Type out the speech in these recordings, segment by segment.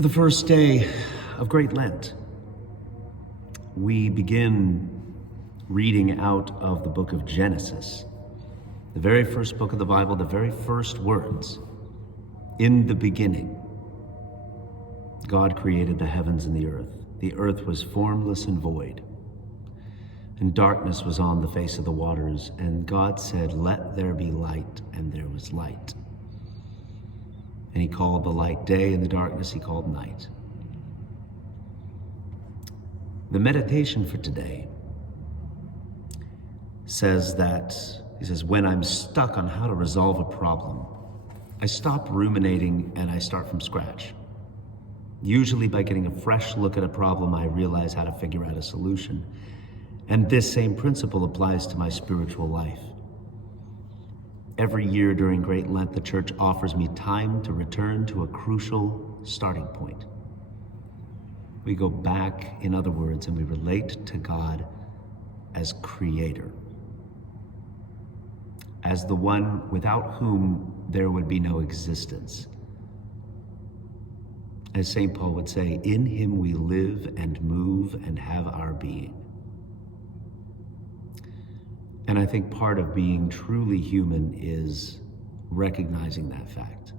For the first day of Great Lent, we begin reading out of the book of Genesis, the very first book of the Bible, the very first words. In the beginning, God created the heavens and the earth. The earth was formless and void, and darkness was on the face of the waters. And God said, "Let there be light," and there was light. And he called the light day, and the darkness he called night. The meditation for today says when I'm stuck on how to resolve a problem, I stop ruminating and I start from scratch. Usually by getting a fresh look at a problem, I realize how to figure out a solution. And this same principle applies to my spiritual life. Every year during Great Lent, the Church offers me time to return to a crucial starting point. We go back, in other words, and we relate to God as Creator, as the one without whom there would be no existence. As St. Paul would say, in him we live and move and have our being. And I think part of being truly human is recognizing that fact.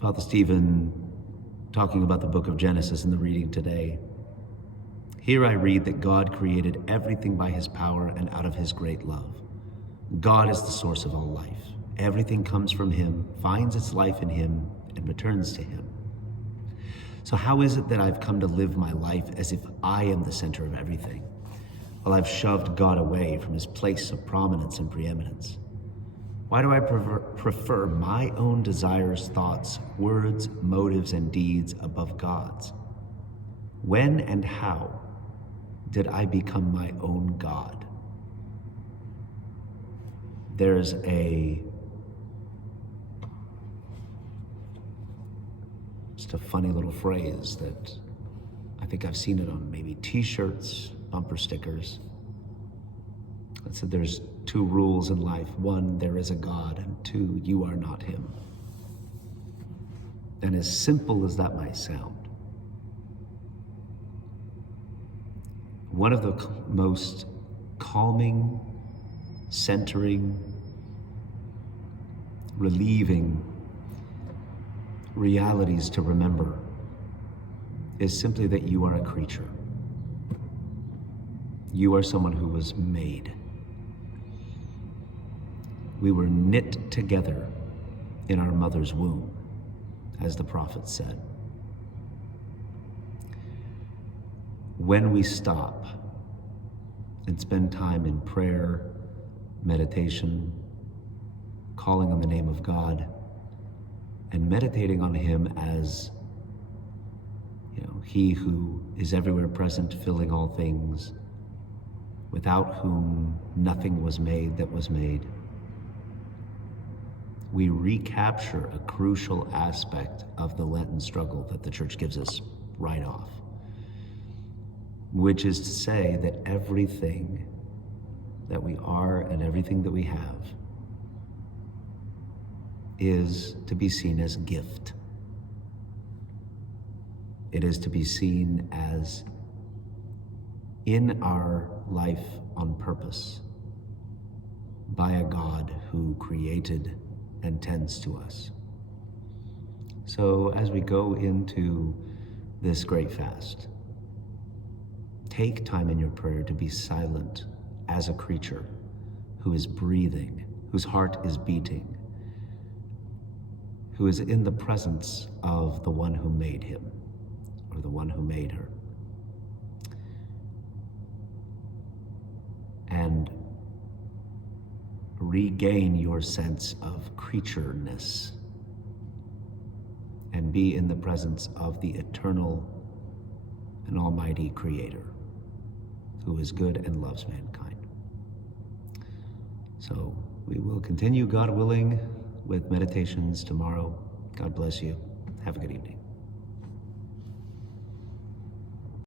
Father Stephen, talking about the book of Genesis in the reading today, here I read that God created everything by his power and out of his great love. God is the source of all life. Everything comes from him, finds its life in him, and returns to him. So how is it that I've come to live my life as if I am the center of everything? Well, I've shoved God away from his place of prominence and preeminence. Why do I prefer my own desires, thoughts, words, motives, and deeds above God's? When and how did I become my own God? There's just a funny little phrase that I think I've seen it on maybe t-shirts, bumper stickers. It said there's two rules in life. One, there is a God, and two, you are not him. And as simple as that might sound, one of the most calming, centering, relieving realities to remember is simply that you are a creature. You are someone who was made. We were knit together in our mother's womb, as the prophet said. When we stop and spend time in prayer, meditation, calling on the name of God, and meditating on him as, he who is everywhere present, filling all things, without whom nothing was made that was made, we recapture a crucial aspect of the Lenten struggle that the Church gives us right off, which is to say that everything that we are and everything that we have is to be seen as gift. It is to be seen as in our life on purpose by a God who created and tends to us. So as we go into this great fast, take time in your prayer to be silent as a creature who is breathing, whose heart is beating, who is in the presence of the one who made him, or the one who made her. And regain your sense of creatureness and be in the presence of the eternal and almighty Creator who is good and loves mankind. So we will continue, God willing, with meditations tomorrow. God bless you. Have a good evening.